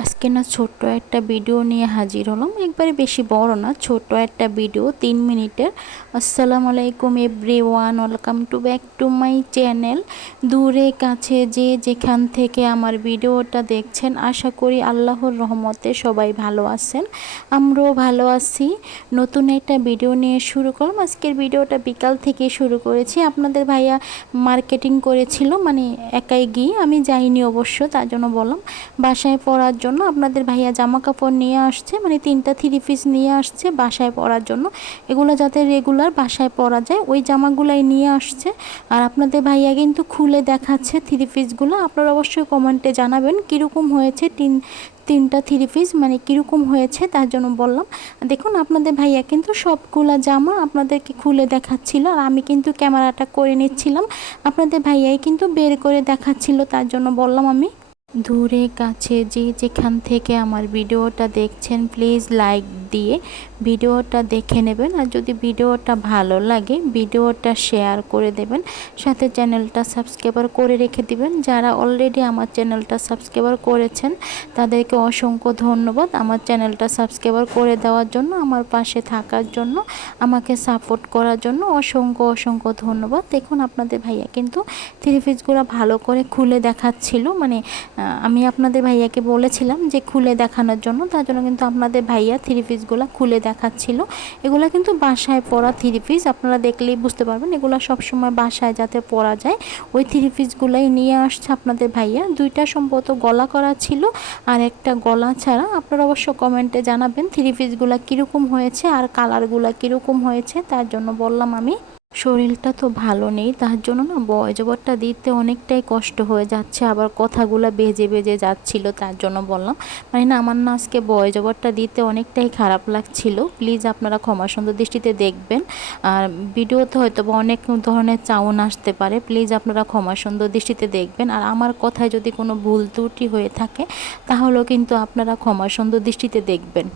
আজকে না ছোট্ট একটা ভিডিও নিয়ে হাজির হলাম। একবারে বেশি বড় না, ছোট্ট একটা ভিডিও, তিন মিনিটের। আসসালামু আলাইকুম everyone welcome to back to my channel. দূরে, কাছে, যে যেখান থেকে আমার ভিডিওটা দেখছেন, আশা করি আল্লাহর রহমতে সবাই ভালো আছেন। আমরাও ভালো আছি। নতুন একটা ভিডিও নিয়ে শুরু করলাম। আজকের ভিডিওটা বিকাল থেকে শুরু করেছি। আপনাদের ভাইয়া মার্কেটিং করেছিল মানে একাই গিয়ে, আমি যাইনি অবশ্য, তার জন্য বললাম। বাসায় পড়ার জন্য আপনাদের ভাইয়া জামা কাপড় নিয়ে আসছে মানে তিনটা থ্রি পিস নিয়ে আসছে বাসায় পরার জন্য। এগুলো যাতে রেগুলার বাসায় পরা যায়, ওই জামাগুলাই নিয়ে আসছে। আর আপনাদের ভাইয়া কিন্তু খুলে দেখাচ্ছে থ্রি পিসগুলো আপনারা অবশ্যই কমেন্টে জানাবেন কীরকম হয়েছে তিন, তিনটা থ্রি পিস মানে কীরকম হয়েছে তার জন্য বললাম। দেখুন, আপনাদের ভাইয়া কিন্তু সবগুলা জামা আপনাদেরকে খুলে দেখাচ্ছিল আর আমি কিন্তু ক্যামেরাটা করে নিচ্ছিলাম। আপনাদের ভাইয়াই কিন্তু বের করে দেখাচ্ছিল তার জন্য বললাম আমি। দূরে কাছে যে যেখান থেকে আমার ভিডিওটা দেখছেন প্লিজ লাইক দিয়ে ভিডিওটা দেখে নেবেন। আর যদি ভিডিওটা ভালো লাগে, ভিডিওটা শেয়ার করে দেবেন। সাথে চ্যানেলটা সাবস্ক্রাইবার করে রেখে দিবেন। যারা অলরেডি আমার চ্যানেলটা সাবস্ক্রাইবার করেছেন, তাদেরকে অসংখ্য ধন্যবাদ। আমার চ্যানেলটা সাবস্ক্রাইবার করে দেওয়ার জন্য, আমার পাশে থাকার জন্য, আমাকে সাপোর্ট করার জন্য অসংখ্য অসংখ্য ধন্যবাদ। দেখুন আপনাদের ভাইয়া কিন্তু থ্রি পিসগুলো ভালো করে খুলে দেখাচ্ছিল। মানে আমি আপনাদের ভাইয়াকে বলেছিলাম যে খুলে দেখানোর জন্য। তার জন্য কিন্তু আপনাদের ভাইয়া থ্রি পিসগুলো খুলে দেখাচ্ছিল। এগুলো কিন্তু বাসায় পরা থ্রি পিস আপনারা দেখলেই বুঝতে পারবেন। এগুলো সবসময় বাসায় যাতে পরা যায়, ওই থ্রি পিসগুলাই নিয়ে আসছে আপনাদের ভাইয়া। দুইটা সম্ভবত গলা করা ছিল, আর একটা গলা ছাড়া। আপনারা অবশ্য কমেন্টে জানাবেন থ্রি পিসগুলো কীরকম হয়েছে আর কালারগুলো কীরকম হয়েছে, তার জন্য বললাম আমি। শরীরটা তো ভালো নেই, তার জন্য না বয়জবরটা দিতে অনেকটাই কষ্ট হয়ে যাচ্ছে, আবার কথাগুলো বেজে বেজে যাচ্ছিল তার জন্য বললাম। মানে না, আমার না আজকে বয়জবরটা দিতে অনেকটাই খারাপ লাগছিল, প্লিজ আপনারা ক্ষমা সুন্দর দৃষ্টিতে দেখবেন। আর ভিডিওতে হয়তো বা অনেক ধরনের চাউন আসতে পারে, প্লিজ আপনারা ক্ষমা সুন্দর দৃষ্টিতে দেখবেন। আর আমার কথায় যদি কোনো ভুল ত্রুটি হয়ে থাকে, তাহলেও কিন্তু আপনারা ক্ষমা সুন্দর দৃষ্টিতে দেখবেন।